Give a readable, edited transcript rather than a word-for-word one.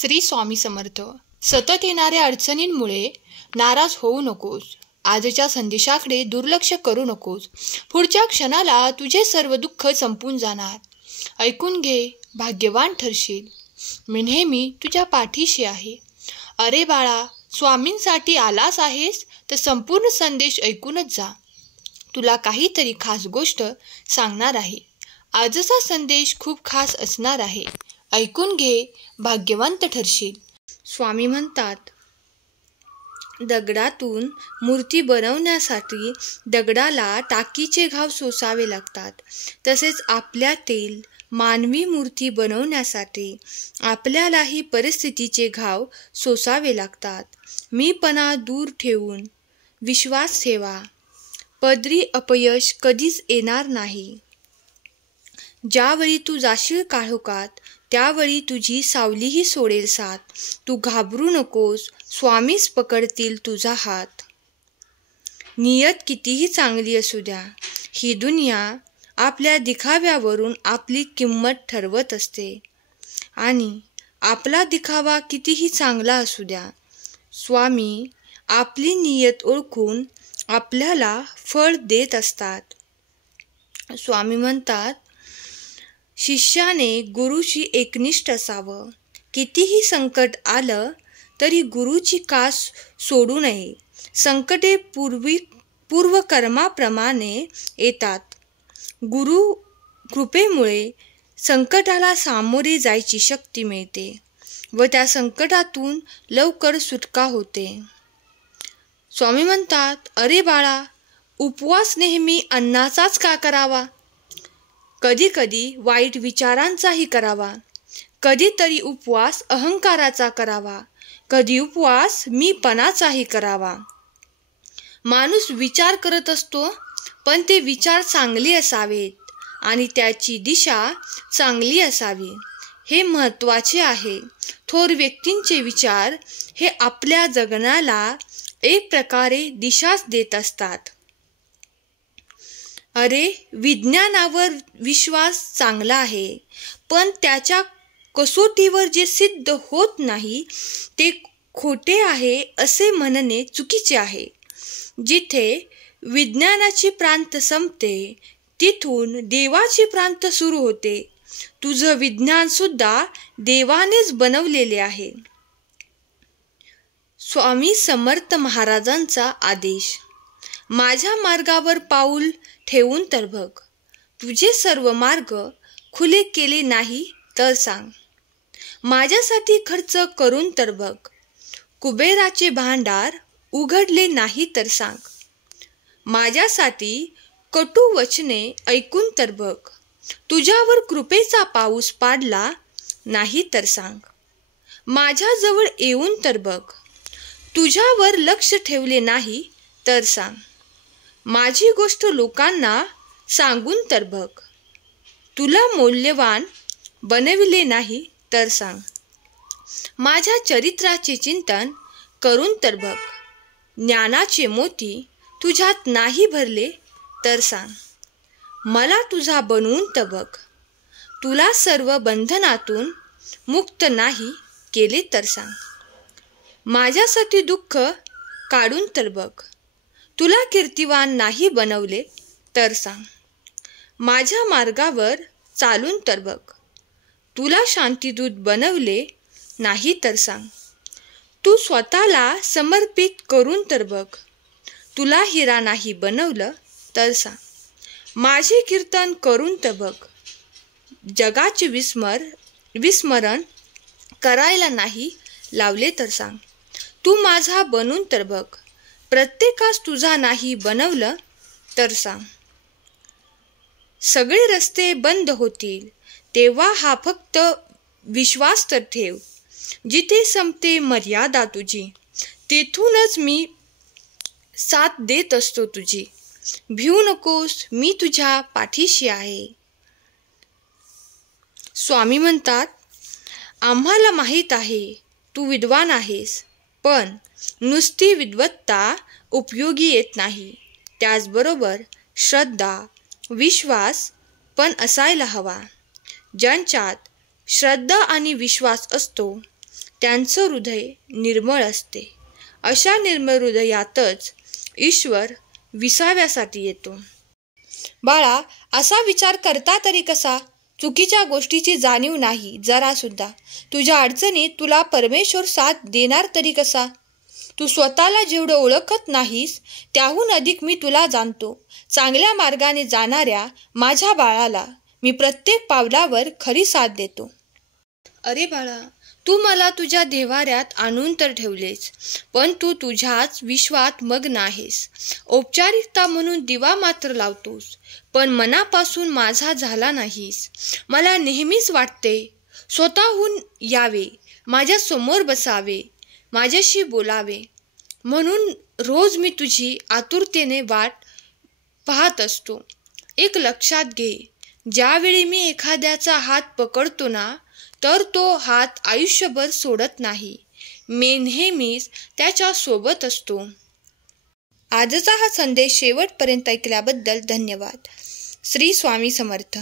श्री स्वामी समर्थ. सतत येणाऱ्या अडचणींमुळे नाराज होऊ नकोस. आजच्या संदेशाकडे दुर्लक्ष करू नकोस. पुढच्या क्षणाला तुझे सर्व दुःख संपून जाणार. ऐकून घे, भाग्यवान ठरशील. मी नेहमी तुझ्या पाठीशी आहे. अरे बाळा, स्वामींसाठी आलास आहेस तर संपूर्ण संदेश ऐकूनच जा. तुला काहीतरी खास गोष्ट सांगणार आहे. आजचा संदेश खूप खास असणार आहे. ऐकून घे, भाग्यवंत ठरशील. स्वामी म्हणतात, दगडातून मूर्ती बनवण्यासाठी दगडाला टाकीचे घाव सोसावे लागतात. तसेच आपल्यातील मानवी मूर्ती बनवण्यासाठी आपल्यालाही परिस्थितीचे घाव सोसावे लागतात. मीपणा दूर ठेवून विश्वास ठेवा. पदरी अपयश कधीच येणार नाही. ज्यावेळी तू जाशील काळोखात त्यावेळी तुझी सावलीही सोडेल साथ. तू घाबरू नकोस, स्वामीच पकडतील तुझा हात. नियत कितीही चांगली असू द्या, ही दुनिया आपल्या दिखाव्यावरून आपली किंमत ठरवत असते. आणि आपला दिखावा कितीही चांगला असू द्या, स्वामी आपली नियत ओळखून आपल्याला फळ देत असतात. स्वामी म्हणतात, शिष्याने गुरुशी एकनिष्ठ असावं. कितीही संकट आलं तरी गुरुची कास सोडू नये. संकटे पूर्वकर्माप्रमाणे येतात. गुरु कृपेमुळे संकटाला सामोरे जायची शक्ती मिळते व त्या संकटातून लवकर सुटका होते. स्वामी म्हणतात, अरे बाळा, उपवास नेहमी अन्नाचाच का करावा? कधी कधी वाईट विचारांचाही करावा. कधीतरी उपवास अहंकाराचा करावा. कधी उपवास मीपणाचाही करावा. माणूस विचार करत असतो, पण ते विचार चांगले असावेत आणि त्याची दिशा चांगली असावी. हे महत्त्वाचे आहे. थोर व्यक्तींचे विचार हे आपल्या जगण्याला एक प्रकारे दिशाच देत असतात. अरे, विज्ञानावर विश्वास चांगला आहे, पण त्याच्या कसोटीवर जे सिद्ध होत नाही ते खोटे आहे असे म्हणणे चुकीचे आहे. जिथे विज्ञानाची प्रांत संपते तिथून देवाची प्रांत सुरू होते. तुझं विज्ञान सुद्धा देवानेच बनवलेले आहे. स्वामी समर्थ महाराजांचा आदेश. माझ्या मार्गावर पाऊल ठेवून तर बघ. तुझे सर्व मार्ग खुले केले नाही तर सांग. माझ्यासाठी खर्च करून तर बघ. कुबेराचे भांडार उघडले नाही तर सांग. माझ्यासाठी कटू वचने ऐकून तर बघ. तुझ्यावर कृपेचा पाऊस पाडला नाही तर सांग. माझ्याजवळ येऊन तर बघ. तुझ्यावर लक्ष ठेवले नाही तर सांग. माझी गोष्ट लोकांना सांगून तर बघ. तुला मौल्यवान बनविले नाही तर सांग. माझ्या चरित्राचे चिंतन करून तर बघ. ज्ञानाचे मोती तुझ्यात नाही भरले तर सांग. मला तुझा बनवून तर बघ. तुला सर्व बंधनातून मुक्त नाही केले तर सांग. माझ्यासाठी दुःख काढून तर बघ. तुला कीर्तिवान नाही बनवले तर सांग. माझ्या मार्गावर चालून तर बघ. तुला शांतिदूत बनवले नाही तर सांग. तू स्वतःला समर्पित करून तर बघ. तुला हिरा नाही बनवलं तर सांग. माझे कीर्तन करून तर बघ. जगाचे विस्मरण करायला नाही लावले तर सांग. तू माझा बनून तर बघ. प्रत्येकास तुझा नाही बनवलं तर सांग. सगळे रस्ते बंद होतील तेव्हा हा फक्त विश्वास तर ठेव. जिथे संपते मर्यादा तुझी तेथूनच मी साथ देत असतो तुझी. भिवू नकोस, मी तुझ्या पाठीशी आहे. स्वामी म्हणतात, आम्हाला माहीत आहे तू विद्वान आहेस, पण नुसती विद्वत्ता उपयोगी येत नाही. त्याचबरोबर श्रद्धा, विश्वास पण असायला हवा. ज्यांच्यात श्रद्धा आणि विश्वास असतो त्यांचं हृदय निर्मळ असते. अशा निर्मळ हृदयातच ईश्वर विसाव्यासाठी येतो. बाळा, असा विचार करता तरी कसा? चुकीच्या गोष्टीची जाणीव नाही जरासुद्धा. तुझ्या अडचणीत तुला परमेश्वर साथ देणार तरी कसा? तू स्वतःला जेवढं ओळखत नाहीस त्याहून अधिक मी तुला जाणतो. चांगल्या मार्गाने जाणाऱ्या माझ्या बाळाला मी प्रत्येक पावलावर खरी साथ देतो. अरे बाळा, तू मला तुझ्या देव्हाऱ्यात आणून तर ठेवलेस, पण तू तुझ्याच विश्वात मग्न आहेस. औपचारिकता म्हणून दिवा मात्र लावतोस, पण मनापासून माझा झाला नाहीस. मला नेहमीच वाटते स्वतःहून यावे, माझ्या समोर बसावे, माझ्याशी बोलावे. म्हणून रोज मी तुझी आतुरतेने वाट पाहत असतो. एक लक्षात घे, ज्यावेळी मी एखाद्याचा हात पकडतो ना, तर तो हात आयुष्यभर सोडत नाही. मी नेहमीच त्याच्या सोबत असतो. आजचा हा संदेश शेवटपर्यंत ऐकल्याबद्दल धन्यवाद. श्री स्वामी समर्थ.